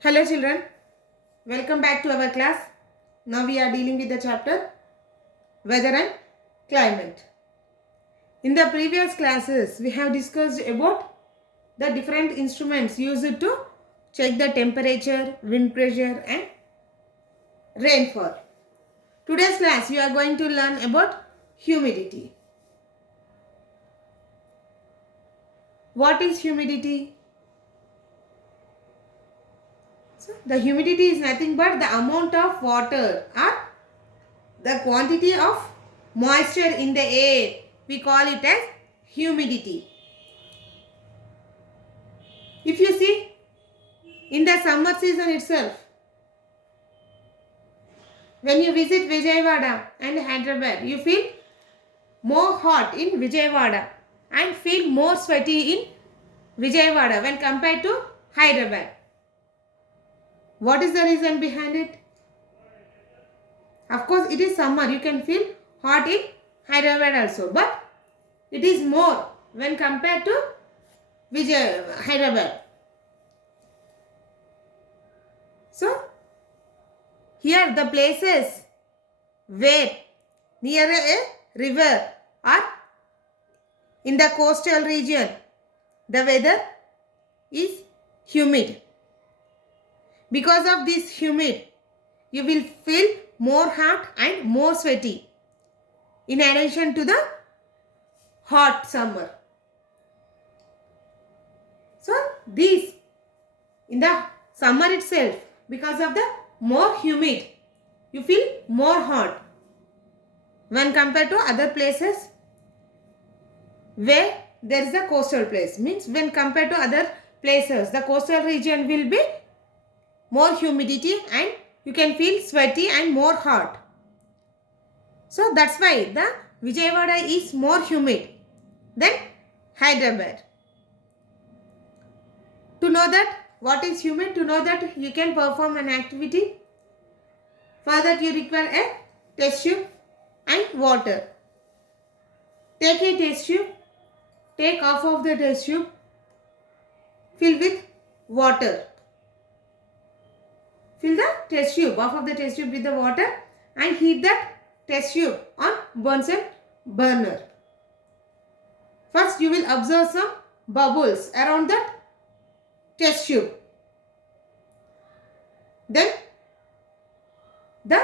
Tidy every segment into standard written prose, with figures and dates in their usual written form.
Hello children, welcome back to our class. Now we are dealing with the chapter Weather and Climate. In the previous classes, we have discussed about the different instruments used to check the temperature, wind pressure and rainfall. Today's class, you are going to learn about humidity. What is humidity? So, the humidity is nothing but the amount of water or the quantity of moisture in the air. We call it as humidity. If you see, in the summer season itself, when you visit Vijayawada and Hyderabad, you feel more hot in Vijayawada and feel more sweaty in Vijayawada when compared to Hyderabad. What is the reason behind it? Of course, it is summer. You can feel hot in Hyderabad also, but it is more when compared to Hyderabad. So, here the places where near a river or in the coastal region, the weather is humid. Because of this humid, you will feel more hot and more sweaty in addition to the hot summer. So, these in the summer itself, because of the more humid, you feel more hot when compared to other places where there is a coastal place. Means when compared to other places, the coastal region will be more humidity and you can feel sweaty and more hot. So that's why the Vijayawada is more humid than Hyderabad. To know that what is humid, to know that you can perform an activity, for that you require a test tube and water. Take a test tube, take half of the test tube, fill with water. Fill the test tube, half of the test tube with the water and heat that test tube on Bunsen burner. First you will observe some bubbles around that test tube. Then the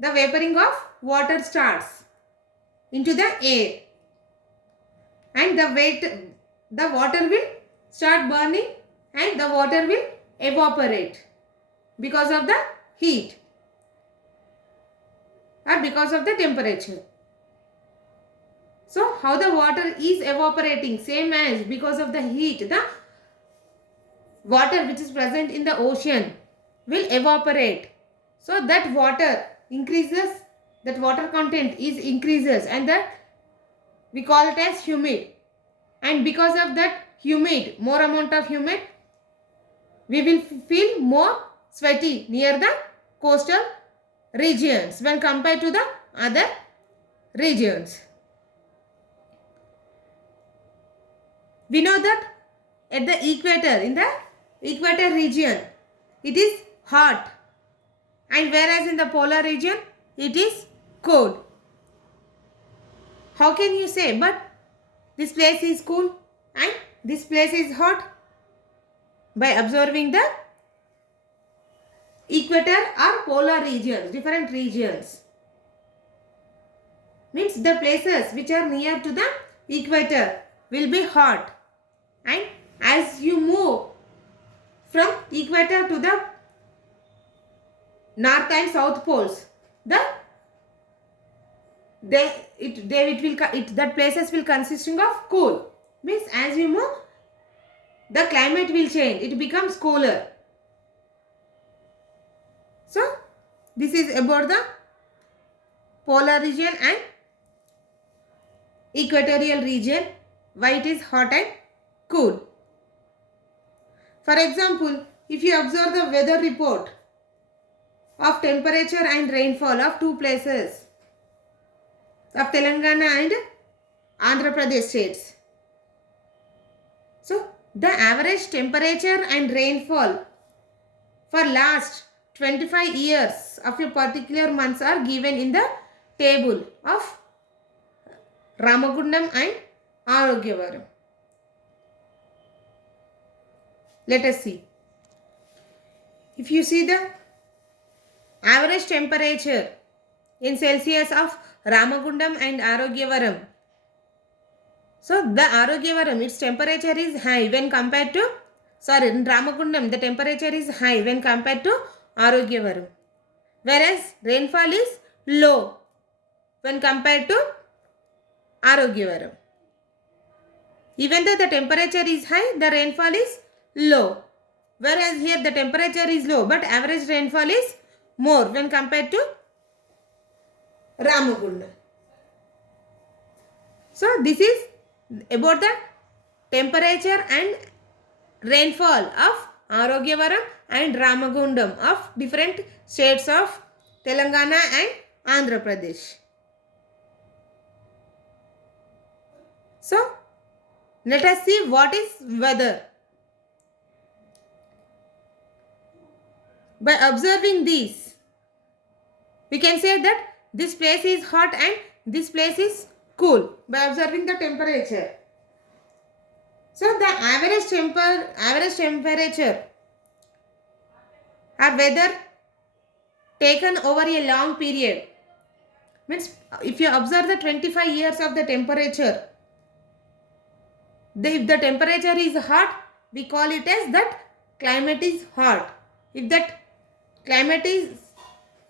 vaporing of water starts into the air and the water will start burning and the water will evaporate because of the heat or because of the temperature. So how the water is evaporating? Same as because of the heat, the water which is present in the ocean will evaporate. So that water increases, that water content is increases and that we call it as humid. And because of that humid, more amount of humid, we will feel more sweaty near the coastal regions when compared to the other regions. We know that at the equator, in the equator region, it is hot and whereas in the polar region, it is cold. How can you say, but this place is cool and this place is hot? By observing the equator or polar regions, different regions. Means the places which are near to the equator will be hot. And as you move from equator to the north and south poles, that places will consisting of cool. Means as you move, the climate will change. It becomes cooler. So this is about the polar region and equatorial region, why it is hot and cool. For example, if you observe the weather report of temperature and rainfall of two places of Telangana and Andhra Pradesh states. So The average temperature and rainfall for last 25 years of a particular months are given in the table of Ramagundam and Arogyavaram. Let us see. If you see the average temperature in Celsius of Ramagundam and Arogyavaram. So the Arogyavaram, its temperature is high when compared to, in Ramagundam the temperature is high when compared to Arogyavaram. Whereas rainfall is low when compared to Arogyavaram. Even though the temperature is high, the rainfall is low. Whereas here the temperature is low, but average rainfall is more when compared to Ramagundam. So this is about the temperature and rainfall of Arogyavaram and Ramagundam of different states of Telangana and Andhra Pradesh. So let us see what is weather. By observing these, we can say that this place is hot and this place is cool by observing the temperature. So the average temperature or weather taken over a long period means if you observe the 25 years of the temperature, if the temperature is hot, we call it as that climate is hot. If that climate is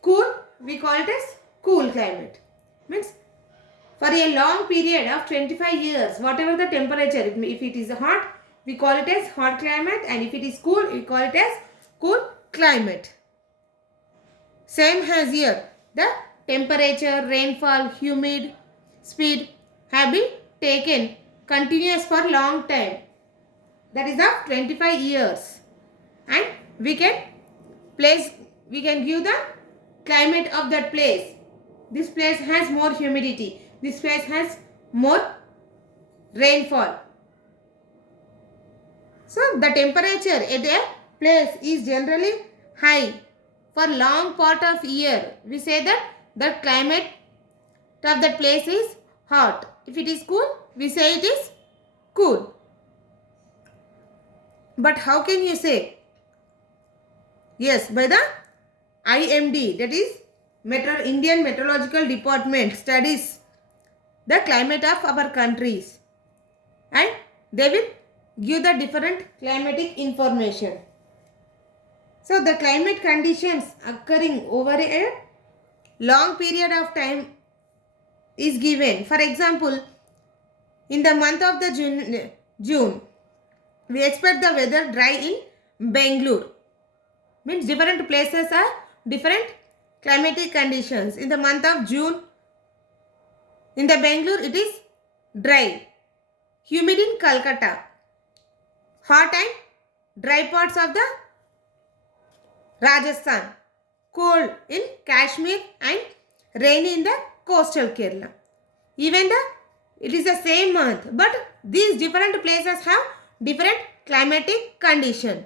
cool, we call it as cool climate. Means for a long period of 25 years, whatever the temperature, if it is hot, we call it as hot climate, and if it is cool, we call it as cool climate. Same as here, the temperature, rainfall, humid, speed have been taken continuous for long time. That is of 25 years. And we can give the climate of that place. This place has more humidity. This place has more rainfall. So the temperature at a place is generally high for long part of year. We say that the climate of that place is hot. If it is cool, we say it is cool. But how can you say? Yes, by the IMD, that is Indian Meteorological Department studies the climate of our countries, and they will give the different climatic information. So the climate conditions occurring over a long period of time is given. For example, in the month of the June, we expect the weather dry in Bangalore. Means different places are different climatic conditions. In the month of June, in the Bangalore, it is dry. Humid in Calcutta. Hot and dry parts of the Rajasthan. Cold in Kashmir and rainy in the coastal Kerala. Even it is the same month, but these different places have different climatic condition.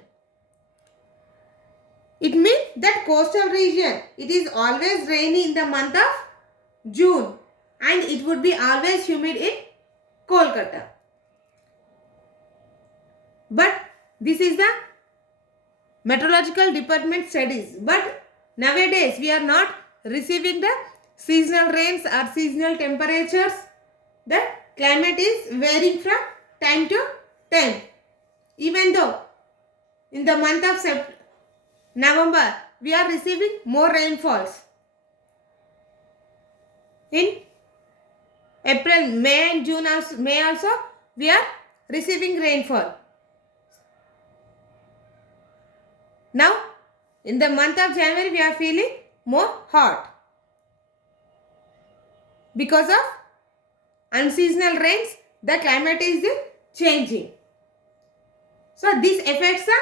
It means that coastal region, it is always rainy in the month of June, and it would be always humid in Kolkata. But this is the meteorological department studies. But nowadays we are not receiving the seasonal rains or seasonal temperatures. The climate is varying from time to time. Even though in the month of November we are receiving more rainfalls. In April, May and June also, we are receiving rainfall. Now, in the month of January, we are feeling more hot. Because of unseasonal rains, the climate is changing. So, this affects the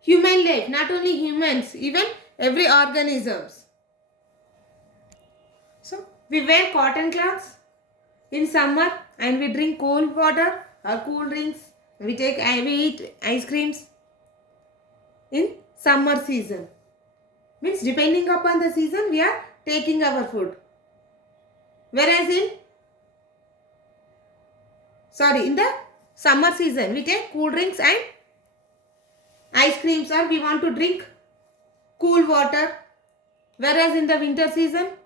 human life, not only humans, even every organisms. So, we wear cotton cloths in summer and we drink cold water or cool drinks we eat ice creams in summer season. Means depending upon the season we are taking our food. Whereas in the summer season we take cool drinks and ice creams, or we want to drink cool water. Whereas in the winter season,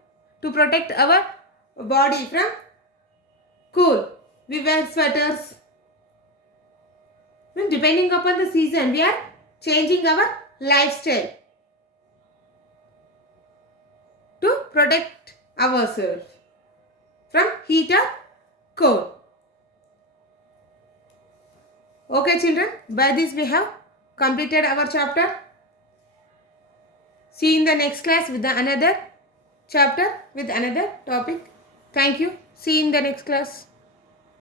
to protect our body from cool, we wear sweaters. And depending upon the season we are changing our lifestyle to protect ourselves from heat or cold. Okay children, by this we have completed our chapter. See you in the next class with another chapter with another topic. Thank you. See you in the next class.